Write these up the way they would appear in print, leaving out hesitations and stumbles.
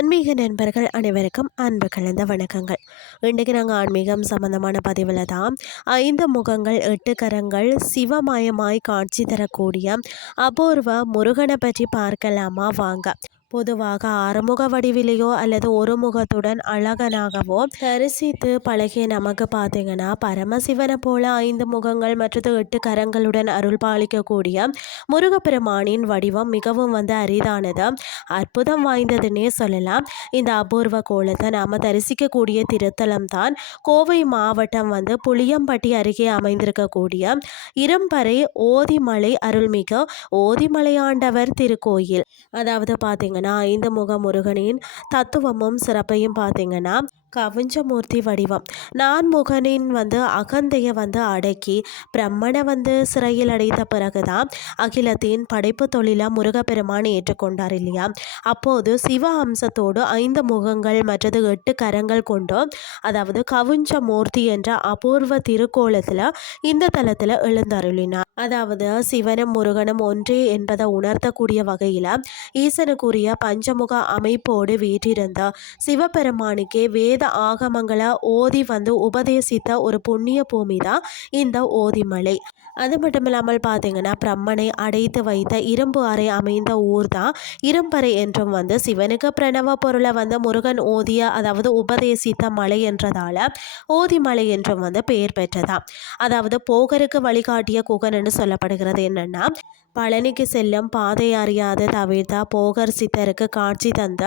ஆன்மீக நண்பர்கள் அனைவருக்கும் அன்பு கலந்த வணக்கங்கள். இன்றைக்கு நாங்கள் ஆன்மீகம் சம்பந்தமான பதிவில் தான் 5 முகங்கள் 8 கரங்கள் சிவமயமாய் காட்சி தரக்கூடிய அபூர்வ முருகனை பற்றி பார்க்கலாமா வாங்க. பொதுவாக அறுமுக வடிவிலேயோ அல்லது ஒரு முகத்துடன் அழகனாகவோ தரிசித்து பழகிய நமக்கு பார்த்தீங்கன்னா பரமசிவனை போல 5 முகங்கள் மற்றது 8 கரங்களுடன் அருள் பாலிக்கக்கூடிய முருகப்பெருமானின் வடிவம் மிகவும் அரிதானது, அற்புதம் வாய்ந்ததுன்னே சொல்லலாம். இந்த அபூர்வ கோலத்தை நாம் தரிசிக்கக்கூடிய திருத்தலம் தான் கோவை மாவட்டம் புளியம்பட்டி அருகே அமைந்திருக்கக்கூடிய இரும்பறை ஓதிமலை அருள்மிகு ஓதிமலையாண்டவர் திருக்கோயில். அதாவது பார்த்தீங்கன்னா 5 முக முருகனின் தத்துவமும் சிறப்பையும் பார்த்தீங்கன்னா கவிஞ்சமூர்த்தி வடிவம் நான்முகனின் அகந்தையை அடக்கி பிரம்மனை சிறையில் அடைத்த பிறகுதான் அகிலத்தின் படைப்பு தொழிலை முருகப்பெருமான் ஏற்றுக்கொண்டார் இல்லையா. அப்போது சிவ அம்சத்தோடு 5 முகங்கள் மற்றது 8 கரங்கள் கொண்டு அதாவது கவிஞ்சமூர்த்தி என்ற அபூர்வ திருக்கோலத்தில் இந்த தலத்தில் எழுந்தருளினார். அதாவது சிவனும் முருகனும் ஒன்றே என்பதை உணர்த்தக்கூடிய வகையில் ஈசனுக்குரிய பஞ்சமுக அமைப்போடு வீற்றிருந்த சிவபெருமானுக்கே வேத ஆகமங்களை ஓதி உபதேசித்த ஒரு புண்ணிய பூமி தான் இந்த ஓதிமலை. அது மட்டும் இல்லாமல் பார்த்தீங்கன்னா பிரம்மனை அடைத்து வைத்த இரும்பு அறை அமைந்த ஊர் தான் இரும்பறை என்றும் சிவனுக்கு பிரணவ பொருளை முருகன் ஓதிய அதாவது உபதேசித்த மலை என்றதால ஓதிமலை என்றும் பெயர் பெற்றதாம். அதாவது போகருக்கு வழிகாட்டிய குகன் சொல்லப்படுகிறது. என்னன்னா பழனிக்கு செல்லும் பாதை அறியாத தவிர்த்த போகர் சித்தருக்கு காட்சி தந்த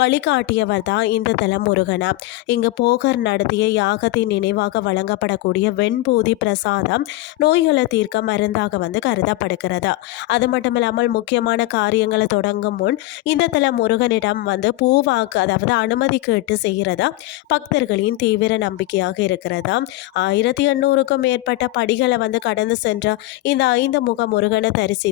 வழிகாட்டியவர் தான் இந்த தலம் முருகனா. இங்கு போகர் நடத்திய யாகத்தின் நினைவாக வழங்கப்படக்கூடிய வெண்பூதி பிரசாதம் நோய்களை தீர்க்க மருந்தாக கருதப்படுகிறது. அது மட்டும் இல்லாமல் முக்கியமான காரியங்களை தொடங்கும் முன் இந்த தலம் முருகனிடம் பூவாக்கு அதாவது அனுமதி கேட்டு செய்கிறதா பக்தர்களின் தீவிர நம்பிக்கையாக இருக்கிறதா. 1800க்கும் மேற்பட்ட படிகளை கடந்து சென்ற இந்த 5 முக முருகனை தரிசித்தால்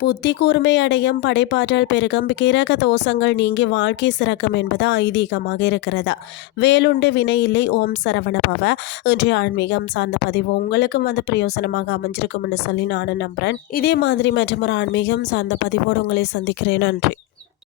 புத்தி கூர்மை அடையும், படைப்பாற்றல் பெருகும், கிரக தோஷங்கள் நீங்கி வாழ்க்கை சிறக்கும் என்பது ஐதீகமாக இருக்கிறதா. வேலுண்டு வினை இல்லை. ஓம் சரவண பவ. இன்றைய ஆன்மீகம் சார்ந்த பதிவு உங்களுக்கும் பிரயோசனமாக அமைஞ்சிருக்கும்னு சொல்லி நானும் நம்புகிறேன். இதே மாதிரி மற்றொரு ஆன்மீகம் சார்ந்த பதிவோடு உங்களை சந்திக்கிறேன். நன்றி.